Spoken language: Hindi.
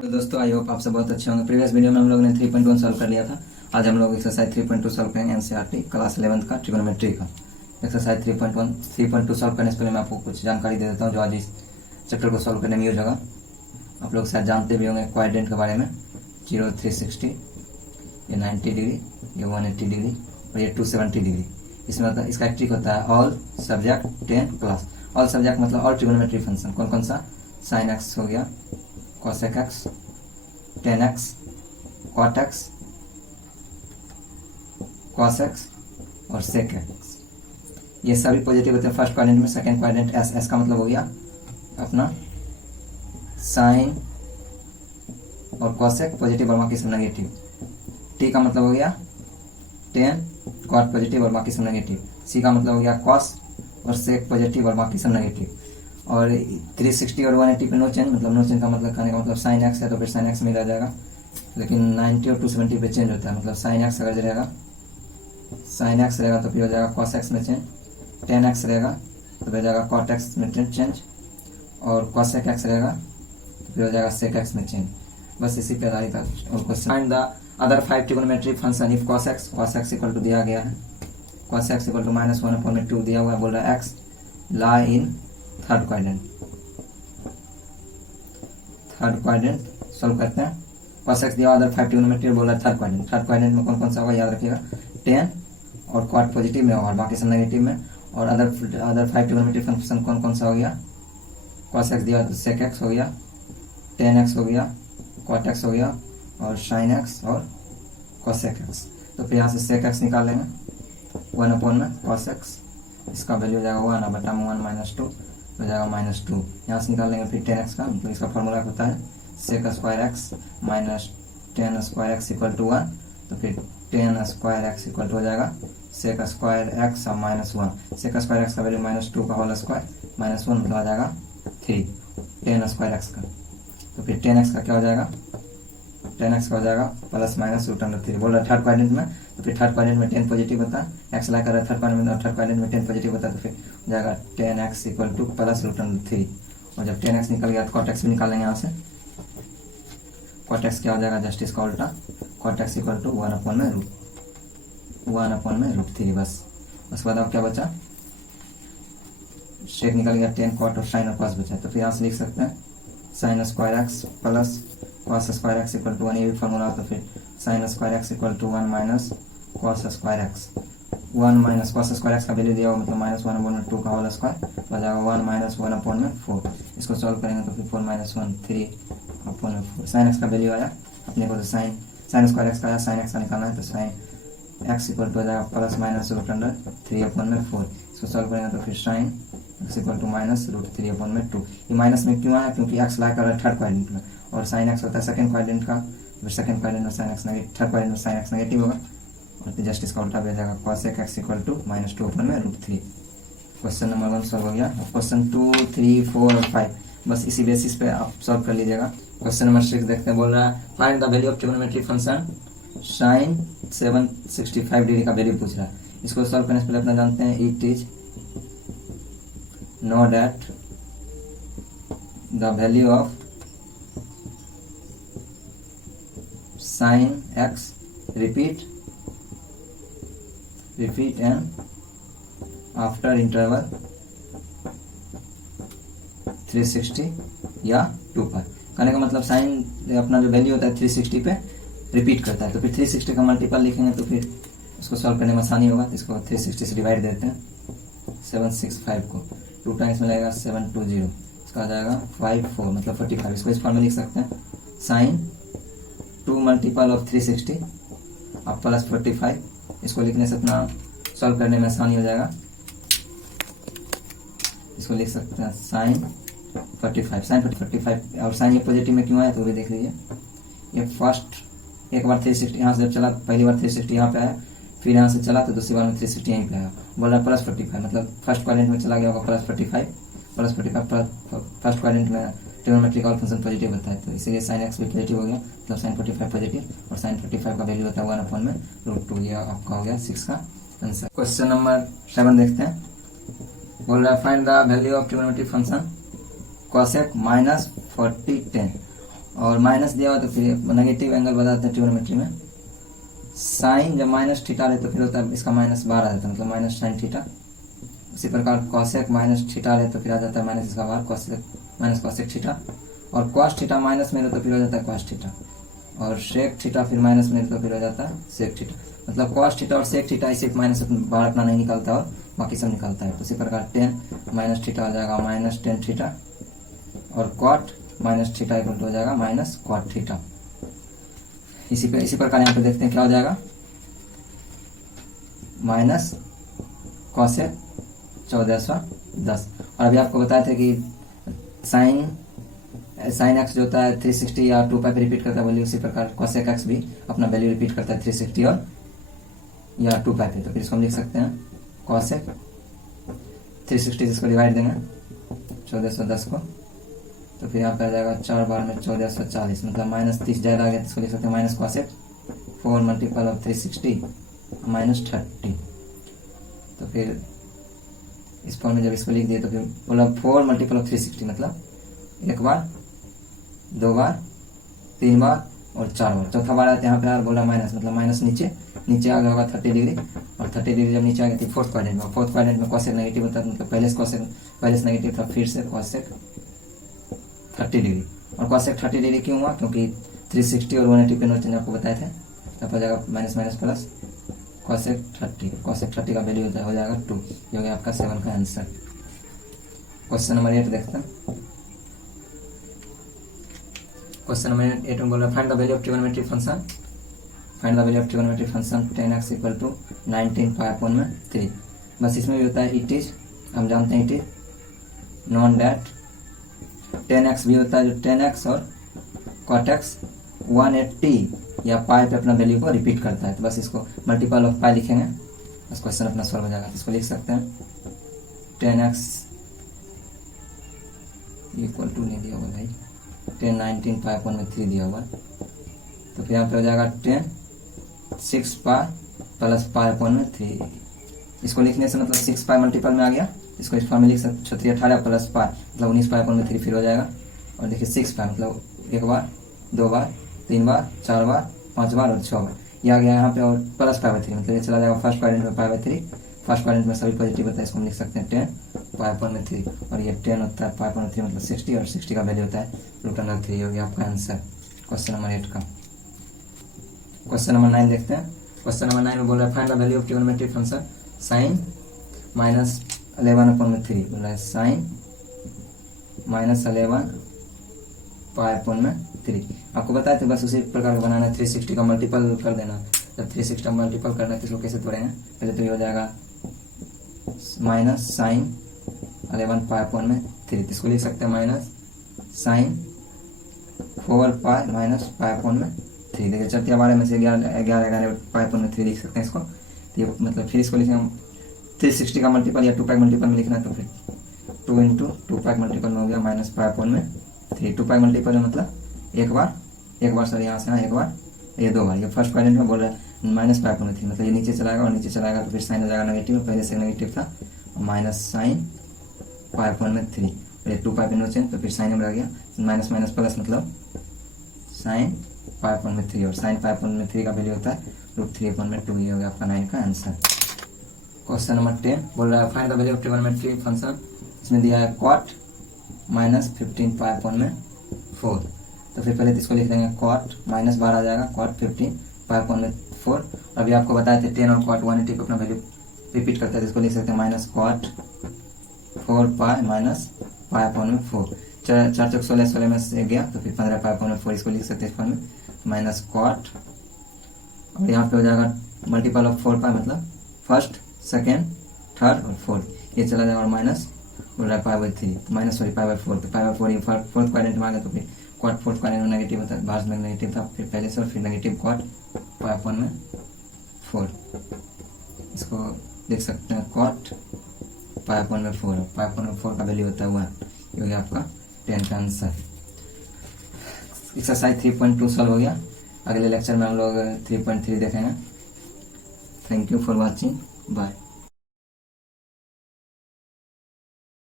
तो दोस्तों आई होप आप सब बहुत अच्छे होंगे। प्रीवियस वीडियो में हम लोग ने 3.1 सॉल्व कर लिया था। आज हम लोग एक्सरसाइज 3.2 सॉल्व करेंगे एनसीईआरटी क्लास 11 का ट्रिगोनोमेट्री का। एक्सरसाइज 3.2 सॉल्व करने से पहले मैं आपको कुछ जानकारी दे देता हूँ जो आज इस चैप्टर को सॉल्व करने में यूज होगा। आप लोग शायद जानते भी होंगे क्वाड्रेंट के बारे में। 0 360, ये 90 डिग्री, ये 180 डिग्री और ये 270 डिग्री। इसमें मतलब इसका एक ट्रिक होता है all subject 10 plus. All subject मतलब ऑल ट्रिगोनोमेट्री फंक्शन। कौन कौन सा? साइन एक्स हो गया, cosec x, tan x, cot x, cos x और sec x, ये सभी पॉजिटिव होते हैं फर्स्ट क्वाड्रेंट में। सेकंड क्वाड्रेंट एस का मतलब हो गया अपना साइन और cosec पॉजिटिव और बाकी सब नेगेटिव। टी का मतलब हो गया tan, cot पॉजिटिव और बाकी सब नेगेटिव। सी का मतलब हो गया cos और sec पॉजिटिव और बाकी सब नेगेटिव। और 360 और 180 पे नो चेंज, मतलब नो चेंज का मतलब कहने का मतलब साइन एक्स है तो फिर साइन एक्स में रह जाएगा। लेकिन 90 और 270 पे चेंज होता है, मतलब साइन एक्स अगर रहेगा, साइन एक्स रहेगा तो फिर हो जाएगा कॉस एक्स में चेंज। टेन एक्स रहेगा तो फिर हो जाएगा कॉट एक्स में चेंज। और कॉसेक एक्स रहेगा तो फिर हो जाएगा सेक एक्स में चेंज। बस इसी पे आधारित है। और question find the other 5 trigonometric function if cos x equal to दिया गया है, कॉस एक्स इक्वल टू -1/2 दिया हुआ है। बोल रहा है x lie in third quadrant. Third quadrant solve करते हैं। cos x दिया अदर 5 ट्रिगोनोमेट्री बोल रहा है थर्ड क्वाड्रेंट। थर्ड क्वाड्रेंट में कौन कौन सा होगा याद रखिएगा, tan और cot पॉजिटिव में और बाकी सब नेगेटिव में। और अदर 5 ट्रिगोनोमेट्री फंक्शन कौन कौन सा हो गया? cos x दिया तो sec x हो गया, tan x हो गया, cot x हो गया और sin x और cosec x। तो फिर यहाँ से sec x निकाल लेंगे 1/cos x, इसका वैल्यू हो जाएगा 1/1 - 2 हो जाएगा -2। यहाँ से निकाल लेंगे फिर tan x का, मतलब इसका फॉर्मूला होता है sec square x minus tan square x equal to 1। तो फिर tan square x equal to हो जाएगा sec स्क्वायर x और -1। sec स्क्वायर x का वैल्यू -2 का होल स्क्वायर -1 मतलब आ जाएगा 3 tan स्क्वायर x का। तो फिर tan x का क्या हो जाएगा? tan x का हो जाएगा ±√3। बोल रहा है थर्ड क्वाड्रेंट में, तो फिर थर्ड क्वाड्रेंट में 10 पॉजिटिव होता है। एक्स ला कर रहा है थर्ड क्वाड्रेंट में 10 पॉजिटिव होता है। तो फिर हो जाएगा tan x इक्वल टू +√3। और जब tan x निकल गया तो cot x भी निकालेंगे यहाँ से। cot x क्या हो जाएगा? जस्ट इसका उल्टा, cot x इक्वल टू 1/√3। बस उसके बाद अब क्या बचा? शेक निकल गया, tan cot और sin और cos बचा। तो फिर यहाँ से लिख सकते हैं sin square x plus cos square x equal to 1। ये भी फॉर्मूला। तो फिर sin square x equal to 1 - cos square x। 1 - cos square x का वैल्यू दिया हुआ मतलब -1/2 का होल स्क्वायर हो जाएगा 1 - 1/4। इसको सॉल्व करेंगे तो फिर 4 - 1 3/4। sin x का वैल्यू आया अपने को, तो sin स्क्वायर x का आया, sin x का निकालना है तो sin x इक्वल टू हो जाएगा ±√3/4। इसको सॉल्व करेंगे तो फिर sin x इक्वल टू -√3/2। ये माइनस में क्यों आया? क्योंकि x ला कर थर्ड क्वाड्रेंट में और sin x होता है सेकंड क्वाड्रेंट का। फिर सेकंड क्वाड्रेंट में sin x negative, third quadrant में sin x नेगेटिव होगा और फिर जस्ट इसका उल्टा भी जाएगा cosec x equal to -2/√3। Question number 1 solve हो गया। क्वेश्चन 2, 3, 4 और 5 बस इसी बेसिस पे आप सॉल्व कर लीजिएगा। क्वेश्चन नंबर 6 देखते हैं। बोल रहा है find the value of trigonometric function sin 765 degree का वैल्यू पूछ रहा है। इसको सॉल्व करने से पहले अपना जानते हैं it is know that the value of sin x repeat and after interval 360 या 2 पर। कहने का मतलब साइन अपना जो वैल्यू होता है 360 पे रिपीट करता है। तो फिर 360 का मल्टीपल लिखेंगे तो फिर उसको सॉल्व करने में आसानी होगा। तो इसको 360 से डिवाइड देते हैं 765 को, 2 टाइम्स में लगेगा 720, इसका आ जाएगा 54 मतलब 45। इसको इस फॉर्म में लिख सकते हैं साइन 2 मल्टीपल ऑफ 360 अब प्लस 45। इसको लिखने से अपना सॉल्व करने में आसानी हो जाएगा। इसको लिख सकते हैं साइन 45 और साइन ये पॉजिटिव में क्यों आया तो भी देख लीजिए। ये फर्स्ट एक बार 360 यहाँ से जब चला, पहली बार 360 यहाँ पे आया, फिर यहाँ से चला तो दूसरी बार में 360 यहीं पे आया। बोल रहा +45 मतलब फर्स्ट क्वाड्रेंट में चला गया होगा +45 फर्स्ट क्वाड्रेंट में ट्रिगोनोमेट्रिक ऑल फंक्शन पॉजिटिव होता है। तो इसीलिए sin x भी पॉजिटिव हो गया, मतलब sin 45 पॉजिटिव और sin 45 का वैल्यू होता है 1/√2। ये आपका हो गया 6 का आंसर। क्वेश्चन नंबर 7 देखते हैं। बोल रहा है find the value of trigonometric function cosec -40 10 और माइनस दिया हुआ तो फिर नेगेटिव एंगल बताते हैं ट्रिग्नोमेट्री में। साइन जब माइनस थीटा ले तो फिर होता है इसका -12 आ जाता है, मतलब माइनस साइन थीटा। उसी प्रकार कॉसेक माइनस थीटा ले तो फिर आ जाता है माइनस इसका बार कॉसेक माइनस कॉसेक थीटा। और कॉस थीटा माइनस में ले तो फिर हो जाता है कॉस थीटा। और सेक थीटा फिर माइनस में तो फिर हो जाता है सेक थीटा। मतलब कॉस थीटा और सेक थीटा इसे माइनस बाहर अपना नहीं निकलता और बाकी सब निकलता है। उसी प्रकार टेन माइनस थीटा हो जाएगा माइनस टेन थीटा। और cot minus theta equal to हो जाएगा माइनस कॉट थीटा। इसी प्रकार यहाँ पे देखते हैं क्या हो जाएगा, माइनस कॉसेक 1410। और अभी आपको बताए थे कि साइन एक्स जो होता है 360 या 2 पाई पे रिपीट करता है वैल्यू, उसी प्रकार कॉसेक एक्स भी अपना वैल्यू रिपीट करता है 360 और या 2 पाई पे। तो फिर इसको हम लिख सकते हैं कॉसेक 360 जिसको डिवाइड देंगे 1410 को, तो फिर यहाँ पे आ जाएगा 4 बार में 1440, मतलब -30 ज़्यादा आ गया, इसको लिख सकते हैं माइनस कॉसेक 4 मल्टीपल ऑफ 360 -30। तो फिर इस फॉर्म में जब इसको लिख दिए तो फिर बोला 4 मल्टीपल ऑफ 360, मतलब 1 बार 2 बार 3 बार और 4 बार। चौथा बार आते यहाँ पे यार बोला माइनस, मतलब माइनस नीचे आ गया होगा 30 डिग्री। और 30 डिग्री जब नीचे आ गया थी फोर्थ क्वाड्रेंट में कॉसेक नेगेटिव होता है, मतलब पहले से नेगेटिव था, फिर से कॉसेक 30 डिग्री। और कॉसेक 30 डिग्री क्यों हुआ, क्योंकि 360 और 180 पे नोट चेंज आपको बताए थे। तब हो जाएगा माइनस माइनस प्लस कॉसेक 30 का वैल्यू हो जाएगा 2। ये हो गया आपका 7 का आंसर। क्वेश्चन नंबर 8 देखते हैं। क्वेश्चन नंबर 8 में बोल रहा है find the value of trigonometric function. Find the value of trigonometric function 10x equal to 19 pi upon में 3। बस इसमें भी होता है इट इज, हम जानते हैं it is non that 10x भी होता है, जो 10x और cot x 180 या पाई पे अपना वैल्यू को रिपीट करता है। तो बस इसको मल्टीपल ऑफ पाई लिखेंगे, बस क्वेश्चन अपना सॉल्व हो जाएगा। इसको लिख सकते हैं 10x इक्वल टू नहीं दिया होगा भाई, 10 19 पाई अपॉन में 3 दिया हुआ। तो फिर यहाँ पे हो जाएगा 10 6 पाई प्लस पाई अपॉन में 3। इसको लिखने से मतलब 6 पाई मल्टीपल में आ गया, इसको इस फॉर्म में लिख सकते 18 प्लस पाई मतलब 19 पाई अपॉन में 3 फिर हो जाएगा। और देखिए 6 पाई मतलब 1 बार 2 बार 3 बार 4 बार 5 बार और 6 बार। ये आ गया यहाँ पे और प्लस पाई बाई 3, मतलब ये चला जाएगा फर्स्ट क्वाड्रेंट में पाई बाई 3। फर्स्ट क्वाड्रेंट में सभी पॉजिटिव होता है, इसको हम लिख सकते हैं 10 पाई अपॉन में 3। और ये 10 होता है पाई अपॉन में 3 मतलब 60, और 60 का वैल्यू होता है √3। हो गया आपका आंसर क्वेश्चन नंबर 8 का। क्वेश्चन नंबर 9 देखते हैं। क्वेश्चन नंबर 9 में बोल रहा है find the value of trigonometric function sine -11 upon में 3। बोल रहा है साइन -11 पाई अपॉन में 3। आपको बताए थे बस उसी प्रकार का बनाना है, 360 का मल्टीपल कर देना। जब 360 का मल्टीपल करना है तो इसको कैसे तोड़ेंगे, पहले तो ये हो जाएगा माइनस साइन 11 पाई अपॉन में 3। इसको लिख सकते हैं minus sine 4 pi minus pi upon में 3। देखिए चौथी बारे में से 11 पाई अपॉन में 3 लिख सकते हैं इसको। तो ये मतलब फिर इसको लिखेंगे 360 का मल्टीपल या 2 पाई मल्टीपल में लिखना है, तो फिर 2 इंटू 2 पाई मल्टीपल में हो गया माइनस पाई अपॉन में 3। 2 पाई मल्टीपल में मतलब एक बार सर यहाँ से ना एक बार ये 2 बार। ये फर्स्ट क्वाड्रेंट में बोल रहा है माइनस पाई अपॉन में 3, मतलब ये नीचे चलाएगा और नीचे चलाएगा तो फिर साइन हो जाएगा नेगेटिव, पहले से नेगेटिव था, माइनस साइन पाई अपॉन में 3। और ये 2 पाई पे नो चेंज तो फिर साइन में रह गया माइनस माइनस प्लस मतलब साइन पाई अपॉन में 3। और साइन पाई अपॉन में 3 का वैल्यू होता है √3 अपॉन में 2। ये हो गया आपका 9 का आंसर। क्वेश्चन नंबर 10 बोल रहा है find the value of trigonometric function. इसमें दिया है cot -15 पाई अपॉन में 4। तो फिर पहले तो इसको लिख देंगे cot -12 आ जाएगा cot 15 पाई अपॉन में 4। अभी आपको बताए थे 10 और cot 180 को अपना वैल्यू रिपीट करते हैं, तो इसको लिख सकते हैं minus cot 4 pi minus pi upon में 4। 4 चौक 16 में से गया तो फिर 15 पाई अपॉन में 4। इसको लिख सकते हैं इस फॉर्म में माइनस cot, और यहाँ पे हो जाएगा मल्टीपल ऑफ 4 पाई मतलब फर्स्ट सेकेंड थर्ड और फोर्थ, ये चला जाएगा और माइनस बोल रहा है पाई बाई 3 तो माइनस पाई बाई 4। तो पाई बाई 4 ये फोर्थ क्वाड्रेंट में आ गया, तो फिर cot फोर्थ क्वाड्रेंट में नेगेटिव होता है, बाहर में नेगेटिव था फिर पहले से, और फिर नेगेटिव cot पाई अपॉन में 4। इसको देख सकते हैं cot पाई अपॉन में 4, पाई अपॉन में 4 का वैल्यू होता है 1। ये हो गया आपका 10 का आंसर। एक्सरसाइज 3.2 सॉल्व हो गया। अगले लेक्चर में हम लोग 3.3 देखेंगे। Thank you for watching, bye.